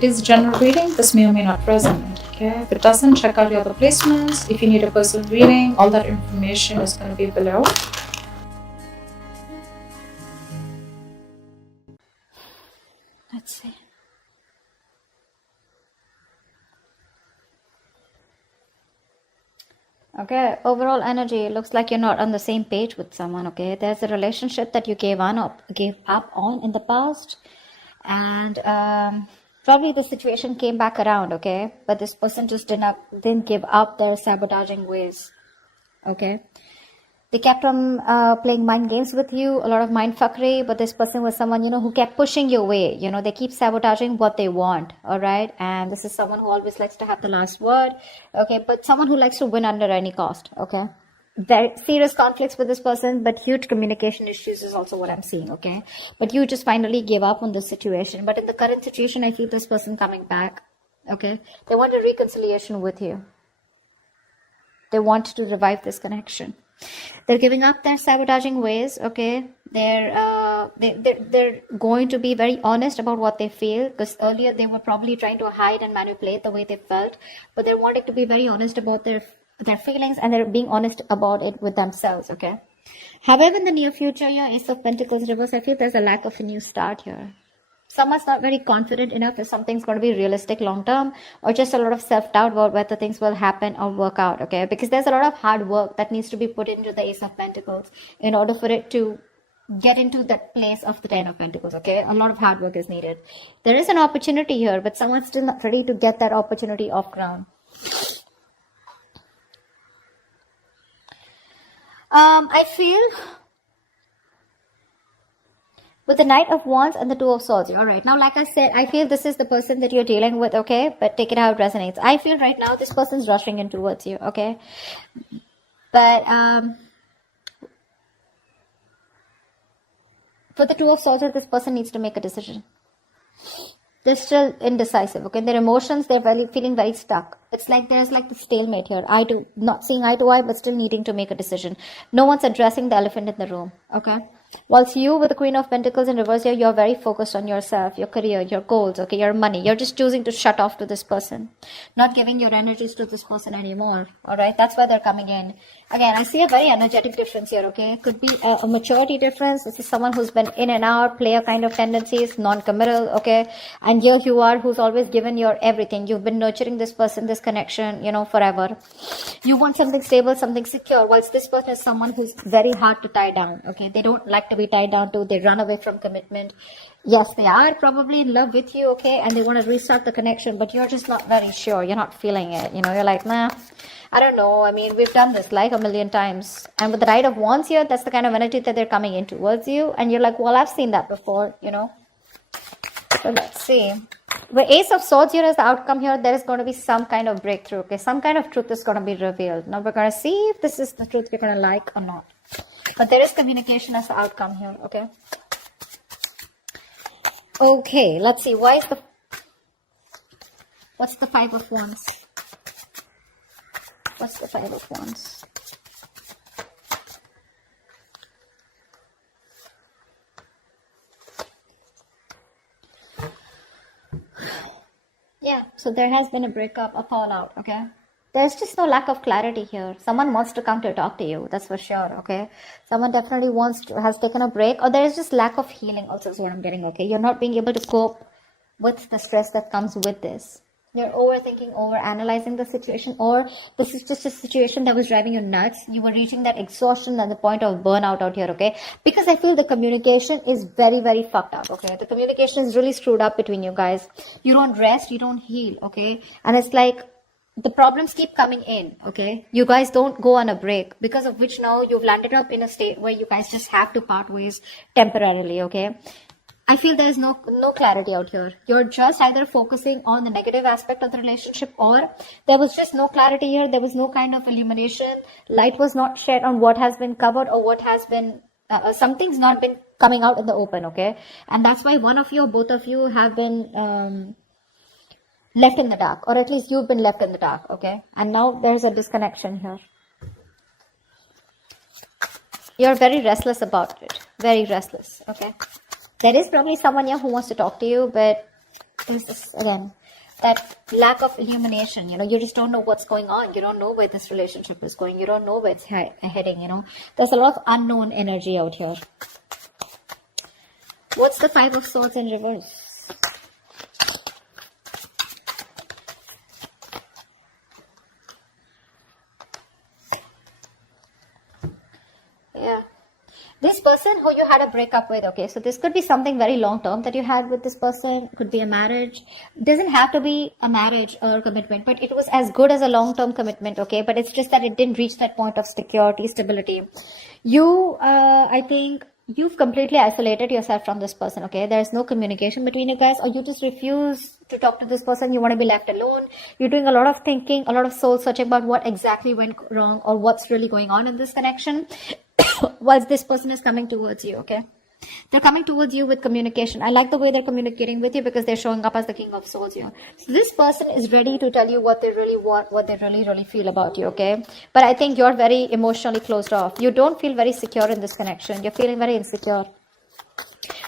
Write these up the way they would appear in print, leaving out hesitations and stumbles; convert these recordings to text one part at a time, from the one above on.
it is general reading. This may or may not resonate. Okay, if it doesn't, check out your other placements. If you need a personal reading, all that information is going to be below. Let's see. Okay, overall energy looks like you're not on the same page with someone. Okay, there's a relationship that you gave up on in the past, and probably the situation came back around. Okay, but this person just didn't give up their sabotaging ways. Okay, they kept on playing mind games with you, a lot of mind fuckery, but this person was someone, who kept pushing you away. They keep sabotaging what they want, all right? And this is someone who always likes to have the last word, okay? But someone who likes to win under any cost, okay? Very serious conflicts with this person, but huge communication issues is also what I'm seeing, okay? But you just finally gave up on this situation. But in the current situation, I feel this person coming back, okay? They want a reconciliation with you. They want to revive this connection. They're giving up their sabotaging ways, okay? They're going to be very honest about what they feel, because earlier they were probably trying to hide and manipulate the way they felt, but they're wanting to be very honest about their feelings, and they're being honest about it with themselves, okay? However, in the near future, your Ace of Pentacles reverse, I feel there's a lack of a new start here. Someone's not very confident enough if something's going to be realistic long term, or just a lot of self-doubt about whether things will happen or work out, okay? Because there's a lot of hard work that needs to be put into the Ace of Pentacles in order for it to get into that place of the Ten of Pentacles, okay? A lot of hard work is needed. There is an opportunity here, but someone's still not ready to get that opportunity off ground. I feel with the Knight of Wands and the Two of Swords. All right. Now, like I said, I feel this is the person that you're dealing with, okay? But take it how it resonates. I feel right now this person's rushing in towards you, okay? But for the Two of Swords, this person needs to make a decision. They're still indecisive, okay? Their emotions, they're feeling very stuck. It's like there's like the stalemate here. Not seeing eye to eye, but still needing to make a decision. No one's addressing the elephant in the room, okay? Whilst you, with the Queen of Pentacles in reverse here, you're very focused on yourself, your career, your goals, okay, your money. You're just choosing to shut off to this person, not giving your energies to this person anymore, all right? That's why they're coming in. Again, I see a very energetic difference here, okay? Could be a maturity difference. This is someone who's been in and out, player kind of tendencies, non-committal, okay? And here you are, who's always given your everything. You've been nurturing this person, this connection, forever. You want something stable, something secure, whilst this person is someone who's very hard to tie down, okay? They don't like to be tied down to. They run away from commitment. Yes, they are probably in love with you, okay? And they want to restart the connection, but you're just not very sure. You're not feeling it, You're like, nah, I don't know. I mean, we've done this like a million times. And with the Knight of Wands here, that's the kind of energy that they're coming in towards you. And you're like, well, I've seen that before, So let's see. The Ace of Swords here is the outcome here. There is going to be some kind of breakthrough, okay? Some kind of truth is going to be revealed. Now we're going to see if this is the truth you're going to like or not. But there is communication as the outcome here, okay? Okay, let's see. What's the Five of Wands? What's the Five of Wands? Yeah, so there has been a breakup, a fallout, okay? There's just no lack of clarity here. Someone wants to come to talk to you, that's for sure, okay? Someone definitely has taken a break, or there is just lack of healing also is what I'm getting, okay? You're not being able to cope with the stress that comes with this. You're overthinking, overanalyzing the situation, or this is just a situation that was driving you nuts. You were reaching that exhaustion and the point of burnout out here, okay? Because I feel the communication is very, very fucked up, okay? The communication is really screwed up between you guys. You don't rest, you don't heal, okay? And it's like the problems keep coming in, okay? You guys don't go on a break, because of which now you've landed up in a state where you guys just have to part ways temporarily, okay? I feel there's no clarity out here. You're just either focusing on the negative aspect of the relationship, or there was just no clarity here. There was no kind of illumination. Light was not shed on what has been covered, or what has been, something's not been coming out in the open, okay? And that's why one of you or both of you have been left in the dark, or at least you've been left in the dark, okay? And now there's a disconnection here. You're very restless about it. Very restless, okay? There is probably someone here who wants to talk to you, but There's this, again, that lack of illumination. You just don't know what's going on. You don't know where this relationship is going. You don't know where it's heading. There's a lot of unknown energy out here. What's the Five of Swords in reverse? Yeah. This person who you had a breakup with, okay, so this could be something very long term that you had with this person. Could be a marriage. Doesn't have to be a marriage or commitment, but it was as good as a long term commitment, okay, but it's just that it didn't reach that point of security, stability. I think you've completely isolated yourself from this person, okay. There's no communication between you guys, or you just refuse to talk to this person. You want to be left alone. You're doing a lot of thinking, a lot of soul searching about what exactly went wrong or what's really going on in this connection. Whilst this person is coming towards you, okay, they're coming towards you with communication. I like the way they're communicating with you because they're showing up as the King of Swords here. So this person is ready to tell you what they really want, what they really feel about you, okay. But I think you're very emotionally closed off. You don't feel very secure in this connection. You're feeling very insecure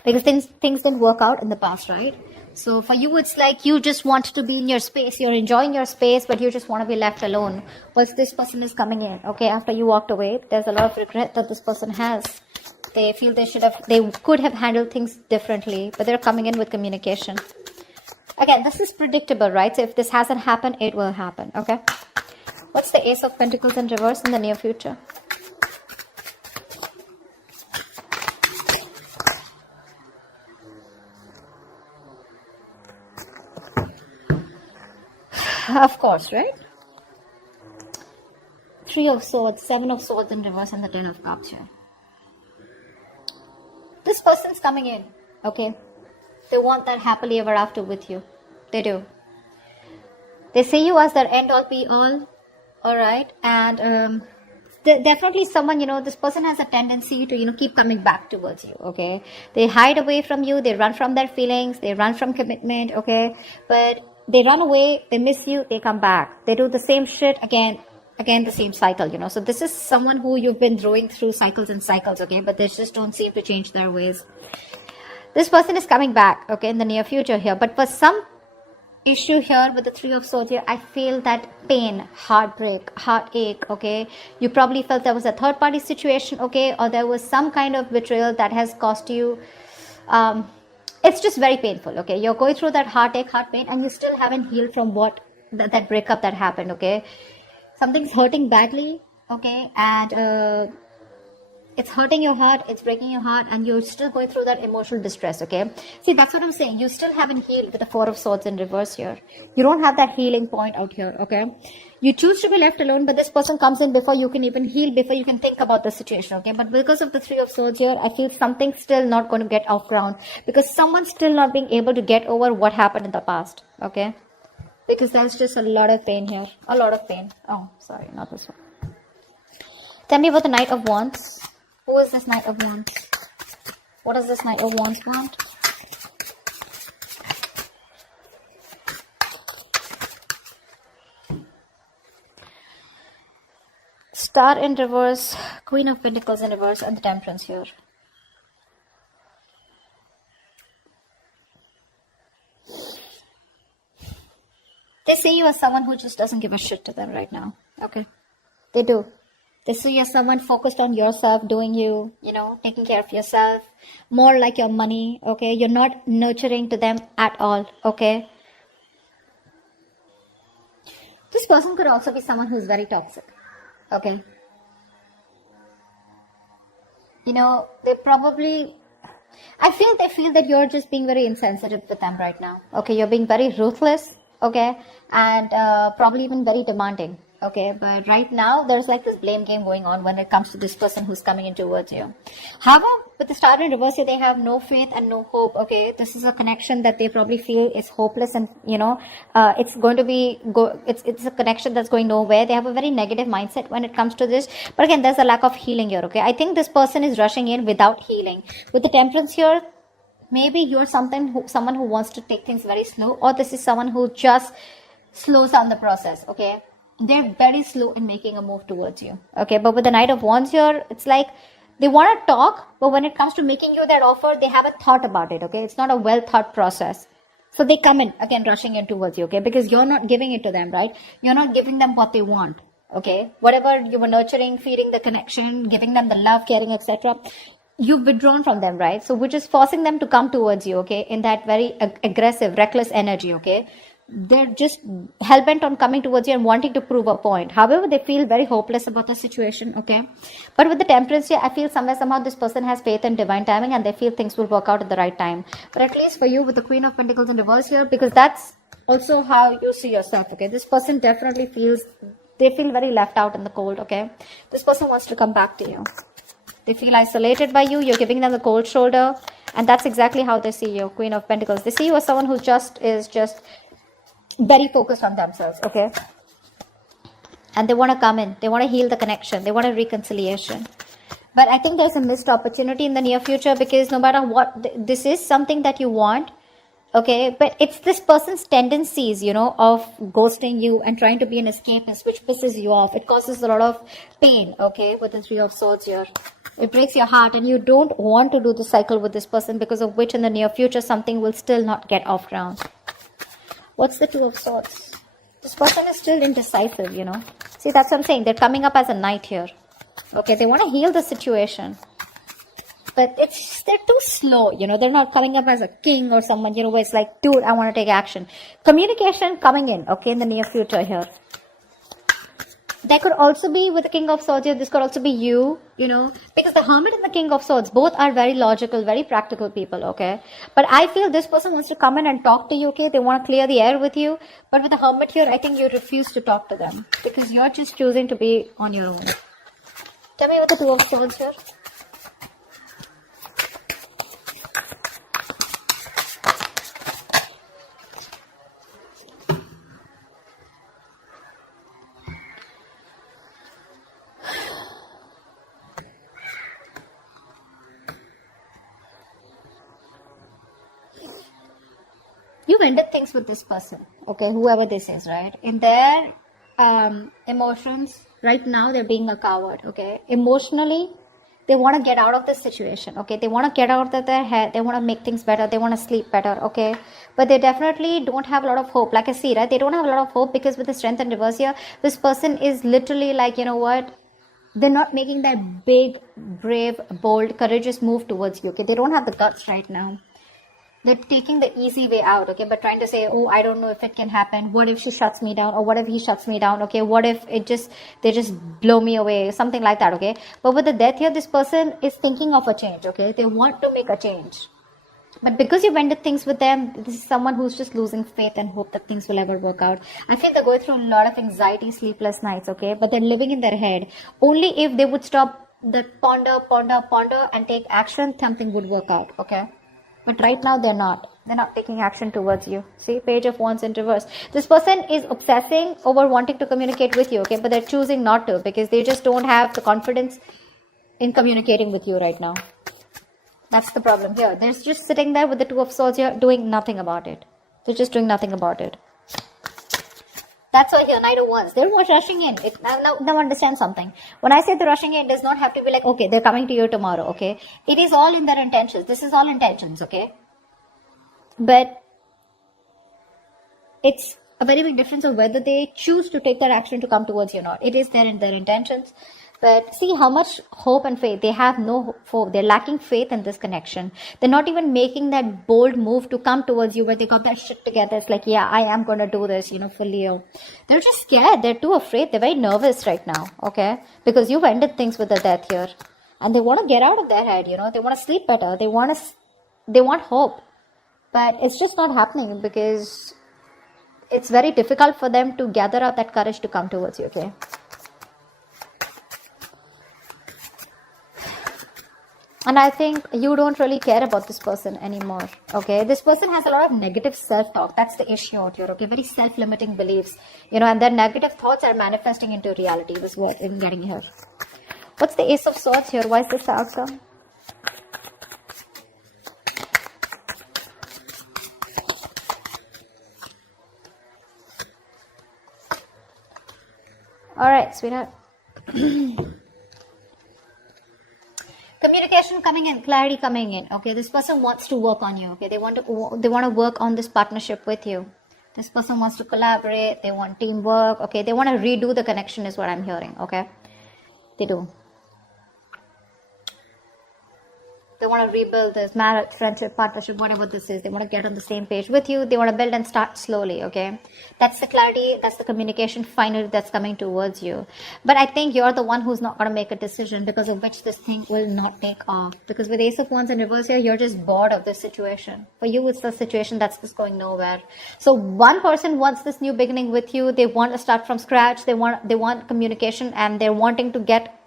because things didn't work out in the past, right? So for you, it's like you just want to be in your space. You're enjoying your space, but you just want to be left alone. Once this person is coming in, okay, after you walked away, there's a lot of regret that this person has. They feel they could have handled things differently, but they're coming in with communication. Again, this is predictable, right? So if this hasn't happened, it will happen, okay? What's the Ace of Pentacles in reverse in the near future? Of course, right? Three of Swords, Seven of Swords in reverse, and the Ten of Cups here. This person's coming in, okay? They want that happily ever after with you. They do. They see you as their end all be all, alright? And definitely someone, this person has a tendency to, keep coming back towards you, okay? They hide away from you, they run from their feelings, they run from commitment, okay? But they run away, they miss you, they come back. They do the same shit again, the same cycle, So this is someone who you've been going through cycles and cycles, okay? But they just don't seem to change their ways. This person is coming back, okay, in the near future here. But for some issue here with the Three of Swords here, I feel that pain, heartbreak, heartache, okay? You probably felt there was a third party situation, okay? Or there was some kind of betrayal that has cost you it's just very painful, okay? You're going through that heartache, heart pain, and you still haven't healed from what that breakup that happened, okay? Something's hurting badly, okay? And it's hurting your heart, it's breaking your heart, and you're still going through that emotional distress, okay? See, that's what I'm saying. You still haven't healed with the Four of Swords in reverse here. You don't have that healing point out here, okay? You choose to be left alone, but this person comes in before you can even heal, before you can think about the situation, okay? But because of the Three of Swords here, I feel something's still not going to get off ground because someone's still not being able to get over what happened in the past, okay? Because there's just a lot of pain here. A lot of pain. Oh, sorry, not this one. Tell me about the Knight of Wands. Who is this Knight of Wands? What does this Knight of Wands want? Star in reverse, Queen of Pentacles in reverse, and the Temperance here. They see you as someone who just doesn't give a shit to them right now. Okay. They do. They see you as someone focused on yourself, doing you, taking care of yourself, more like your money, okay? You're not nurturing to them at all, okay? This person could also be someone who's very toxic, okay? They probably, they feel that you're just being very insensitive with them right now, okay? You're being very ruthless, okay? And probably even very demanding. Okay, but right now there's like this blame game going on when it comes to this person who's coming in towards you. However, with the Star in reverse, they have no faith and no hope. Okay, this is a connection that they probably feel is hopeless, and it's going to be it's a connection that's going nowhere. They have a very negative mindset when it comes to this. But again, there's a lack of healing here. Okay, I think this person is rushing in without healing. With the Temperance here, maybe you're someone who wants to take things very slow, or this is someone who just slows down the process. Okay. They're very slow in making a move towards you. Okay, but with the Knight of Wands here, it's like they want to talk, but when it comes to making you that offer, they haven't thought about it. Okay, it's not a well thought process. So they come in again, rushing in towards you, okay? Because you're not giving it to them, right? You're not giving them what they want, okay? Whatever you were nurturing, feeding the connection, giving them the love, caring, etc. You've withdrawn from them, right? So which is forcing them to come towards you, okay? In that very aggressive, reckless energy, okay? They're just hell-bent on coming towards you and wanting to prove a point. However, they feel very hopeless about the situation, okay? But with the temperance here, I feel somehow this person has faith in divine timing and they feel things will work out at the right time. But at least for you with the Queen of Pentacles in reverse here, because that's also how you see yourself, okay? This person definitely they feel very left out in the cold, okay? This person wants to come back to you. They feel isolated by you. You're giving them the cold shoulder. And that's exactly how they see you, Queen of Pentacles. They see you as someone who is just very focused on themselves, okay? And they want to come in. They want to heal the connection. They want a reconciliation. But I think there's a missed opportunity in the near future, because no matter what, this is something that you want, okay? But it's this person's tendencies, of ghosting you and trying to be an escapist, which pisses you off. It causes a lot of pain, okay, with the Three of Swords here. It breaks your heart, and you don't want to do the cycle with this person, because of which in the near future something will still not get off ground. What's the Two of Swords? This person is still indecisive, See, that's what I'm saying. They're coming up as a knight here. Okay, they want to heal the situation. But they're too slow, They're not coming up as a king or someone, where it's like, dude, I want to take action. Communication coming in, okay, in the near future here. There could also be, with the King of Swords here, this could also be you, because the Hermit and the King of Swords, both are very logical, very practical people, okay? But I feel this person wants to come in and talk to you, okay? They want to clear the air with you. But with the Hermit here, I think you refuse to talk to them, because you're just choosing to be on your own. Tell me what the Two of Swords here. You've ended things with this person, okay, whoever this is, right? In their emotions, right now they're being a coward, okay? Emotionally, they want to get out of this situation, okay? They want to get out of their head. They want to make things better. They want to sleep better, okay? But they definitely don't have a lot of hope. Like I see, right? They don't have a lot of hope, because with the Strength and reverse here, this person is literally like, you know what? They're not making that big, brave, bold, courageous move towards you, okay? They don't have the guts right now. They're taking the easy way out, okay? But trying to say, oh, I don't know if it can happen. What if she shuts me down? Or what if he shuts me down? Okay, what if they just blow me away? Something like that, okay? But with the Death here, this person is thinking of a change, okay? They want to make a change. But because you've ended things with them, this is someone who's just losing faith and hope that things will ever work out. I feel they're going through a lot of anxiety, sleepless nights, okay? But they're living in their head. Only if they would stop that ponder, and take action, something would work out, okay? But right now they're not. They're not taking action towards you. See, Page of Wands in reverse. This person is obsessing over wanting to communicate with you, okay? But they're choosing not to, because they just don't have the confidence in communicating with you right now. That's the problem here. They're just sitting there with the Two of Swords here, doing nothing about it. They're just doing nothing about it. That's why here, Knight of Wands, they're rushing in. Now understand something. When I say they're rushing in, it does not have to be like, okay, they're coming to you tomorrow, okay? It is all in their intentions. This is all intentions, okay? But it's a very big difference of whether they choose to take that action to come towards you or not. It is there in their intentions. But see how much hope and faith. They have no hope. They're lacking faith in this connection. They're not even making that bold move to come towards you where they got that shit together. It's like, yeah, I am going to do this, fully. They're just scared. They're too afraid. They're very nervous right now, okay? Because you've ended things with the Death here. And they want to get out of their head, They want to sleep better. They want hope. But it's just not happening, because it's very difficult for them to gather up that courage to come towards you, okay? And I think you don't really care about this person anymore, okay? This person has a lot of negative self-talk. That's the issue out here, okay? Very self-limiting beliefs, and their negative thoughts are manifesting into reality. This is what I'm getting here. What's the Ace of Swords here? Why is this the outcome? All right, sweetheart. communication coming in, clarity coming in. Okay, this person wants to work on you. Okay, they want to work on this partnership with you. This person wants to collaborate. They want teamwork. Okay, they want to redo the connection is what I'm hearing. Okay, they do. They want to rebuild this marriage, friendship, partnership, whatever this is. They want to get on the same page with you. They want to build and start slowly, okay? That's the clarity, that's the communication finally that's coming towards you. But I think you're the one who's not going to make a decision because of which this thing will not take off. Because with Ace of Wands in reverse here, you're just bored of this situation. For you, it's the situation that's just going nowhere. So one person wants this new beginning with you. They want to start from scratch. They want communication, and they're wanting to get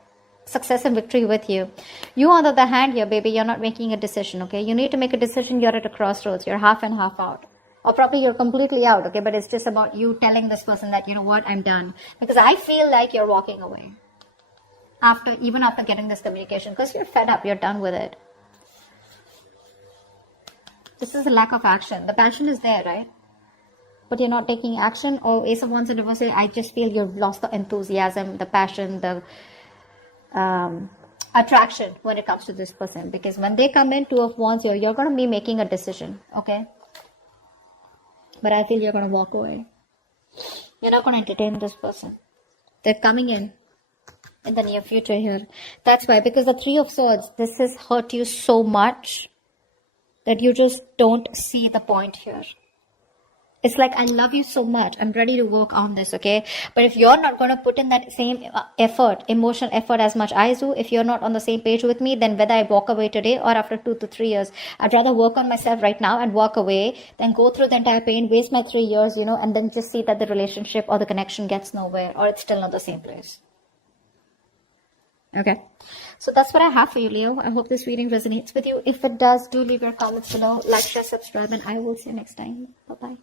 success and victory with you. You, on the other hand, here, baby, you're not making a decision, okay? You need to make a decision. You're at a crossroads. You're half and half out, or probably you're completely out, okay? But it's just about you telling this person that, you know what, I'm done, because I feel like you're walking away even after getting this communication, because you're fed up. You're done with it. This is a lack of action. The passion is there, right? But you're not taking action. Or Ace of Wands in reverse, I just feel you've lost the enthusiasm, the passion, the attraction when it comes to this person, because when they come in, Two of Wands, you're going to be making a decision, okay? But I feel you're going to walk away. You're not going to entertain this person. They're coming in the near future here. That's why, because the Three of Swords, this has hurt you so much that you just don't see the point here. It's like, I love you so much. I'm ready to work on this, okay? But if you're not going to put in that same effort, emotional effort as much as I do, if you're not on the same page with me, then whether I walk away today or after 2 to 3 years, I'd rather work on myself right now and walk away than go through the entire pain, waste my 3 years, you know, and then just see that the relationship or the connection gets nowhere, or it's still not the same place. Okay, so that's what I have for you, Leo. I hope this reading resonates with you. If it does, do leave your comments below, like, share, subscribe, and I will see you next time. Bye-bye.